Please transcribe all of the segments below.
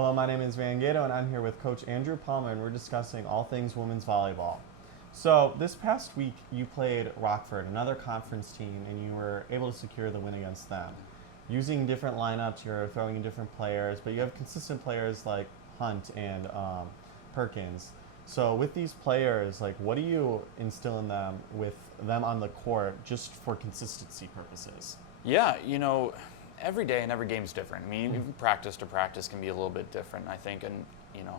Hello, my name is Gaetto, and I'm here with Coach Andrew Palmer, and we're discussing all things women's volleyball. So this past week, you played Rockford, another conference team, and you were able to secure the win against them. Using different lineups, you're throwing in different players, but you have consistent players like Hunt and Perkins. So with these players, like, what do you instill in them with them on the court just for consistency purposes? Yeah, every day and every game is different. I mean, even practice to practice can be a little bit different, I think. And,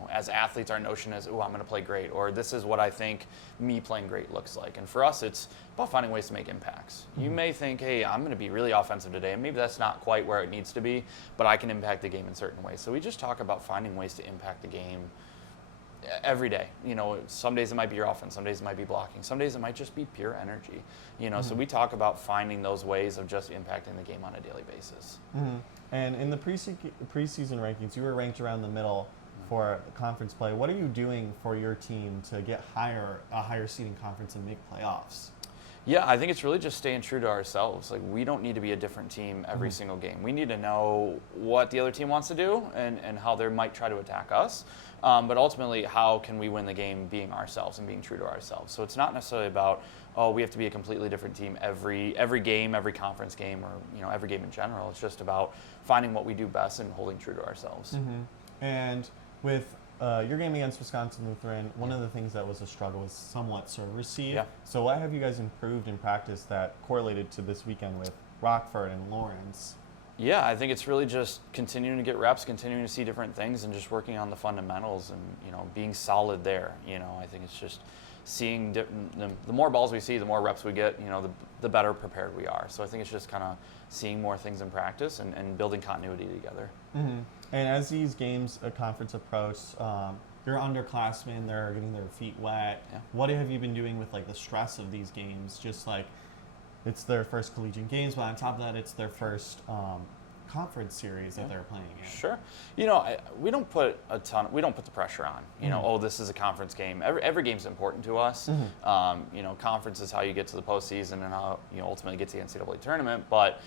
as athletes, our notion is, oh, I'm going to play great, or this is what I think me playing great looks like. And for us, it's about finding ways to make impacts. You may think, hey, I'm going to be really offensive today, and maybe that's not quite where it needs to be, but I can impact the game in certain ways. So we just talk about finding ways to impact the game every day. Some days it might be your offense, some days it might be blocking, some days it might just be pure energy. So we talk about finding those ways of just impacting the game on a daily basis. And in the preseason rankings, you were ranked around the middle for conference play. What are you doing for your team to get a higher seeding conference and make playoffs? Yeah, I think it's really just staying true to ourselves. Like, we don't need to be a different team every single game. We need to know what the other team wants to do and how they might try to attack us. But ultimately, how can we win the game being ourselves and being true to ourselves? So it's not necessarily about, we have to be a completely different team every game, every conference game, or every game in general. It's just about finding what we do best and holding true to ourselves. And with your game against Wisconsin Lutheran, one of the things that was a struggle was somewhat serve receive. Yeah. So what have you guys improved in practice that correlated to this weekend with Rockford and Lawrence? Yeah, I think it's really just continuing to get reps, continuing to see different things, and just working on the fundamentals and being solid there. I think it's just seeing the more balls we see, the more reps we get. The better prepared we are. So I think it's just kind of seeing more things in practice and building continuity together. And as these games, a conference approach, your underclassmen, they're getting their feet wet. Yeah. What have you been doing with the stress of these games? Just it's their first collegiate games, but on top of that, it's their first conference series that they're playing in. Sure. We don't put the pressure on. Oh, this is a conference game. Every game's important to us. Conference is how you get to the postseason and how you ultimately get to the NCAA tournament. But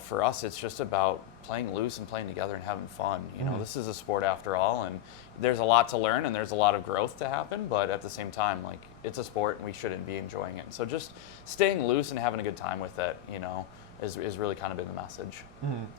for us, it's just about playing loose and playing together and having fun. This is a sport after all, and there's a lot to learn and there's a lot of growth to happen, but at the same time, it's a sport and we shouldn't be enjoying it. So just staying loose and having a good time with it, is really kind of been the message.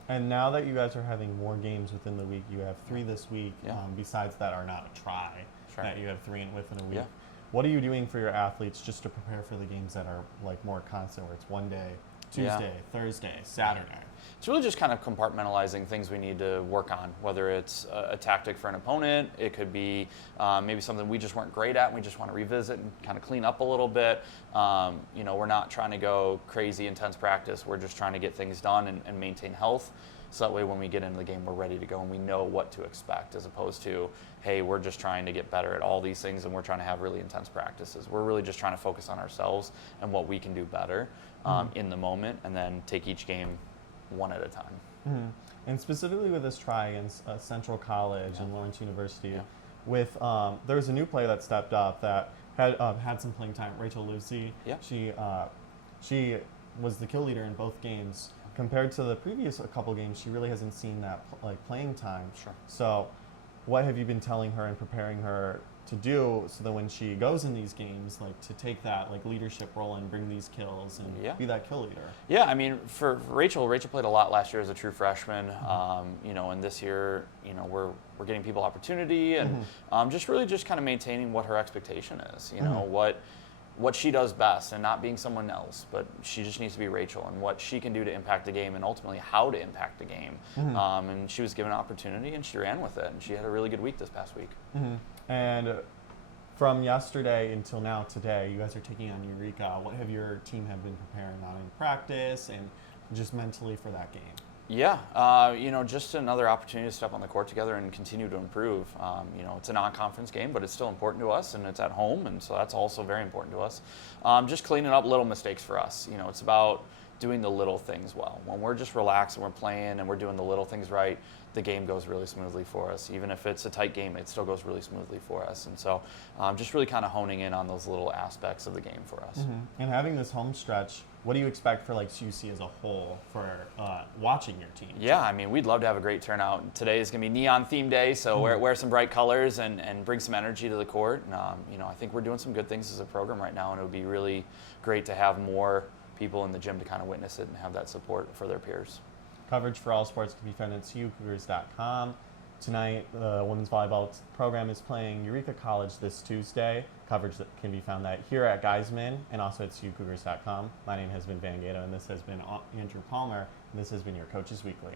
And now that you guys are having more games within the week, you have 3 this week, besides that are not a try, that you have 3 within a week. Yeah. What are you doing for your athletes just to prepare for the games that are more constant, where it's one day, Tuesday, Thursday, Saturday? It's really just kind of compartmentalizing things we need to work on, whether it's a tactic for an opponent, it could be maybe something we just weren't great at and we just want to revisit and kind of clean up a little bit. We're not trying to go crazy intense practice, we're just trying to get things done and maintain health. So that way when we get into the game, we're ready to go and we know what to expect, as opposed to, hey, we're just trying to get better at all these things and we're trying to have really intense practices. We're really just trying to focus on ourselves and what we can do better in the moment, and then take each game one at a time. And specifically with this try against Central College and Lawrence University, with there was a new player that stepped up that had some playing time, Rachel Lucy. She was the kill leader in both games. Compared to the previous couple games, she really hasn't seen that playing time. Sure. So what have you been telling her and preparing her to do so that when she goes in these games, to take that leadership role and bring these kills and be that kill leader? Yeah, I mean, for Rachel played a lot last year as a true freshman. And this year, we're getting people opportunity and just kind of maintaining what her expectation is. What she does best and not being someone else, but she just needs to be Rachel and what she can do to impact the game and ultimately how to impact the game. And she was given an opportunity and she ran with it, and she had a really good week this past week. And from yesterday until now today, you guys are taking on Eureka. What have your team been preparing on in practice and just mentally for that game? Yeah, just another opportunity to step on the court together and continue to improve. It's a non-conference game, but it's still important to us, and it's at home, and so that's also very important to us. Just cleaning up little mistakes for us. It's about doing the little things well. When we're just relaxed and we're playing and we're doing the little things right, the game goes really smoothly for us. Even if it's a tight game, it still goes really smoothly for us. And so just really kind of honing in on those little aspects of the game for us. And having this home stretch, what do you expect for like CUC as a whole for watching your team? Yeah, I mean, we'd love to have a great turnout. Today is going to be neon theme day, so wear some bright colors and bring some energy to the court. And, I think we're doing some good things as a program right now, and it would be really great to have more people in the gym to kind of witness it and have that support for their peers. Coverage for all sports can be found at CUCougars.com. Tonight, the women's volleyball program is playing Eureka College this Tuesday. Coverage that can be found here at Geisman and also at CUCougars.com. My name has been Gaetto, and this has been Andrew Palmer, and this has been your Coaches Weekly.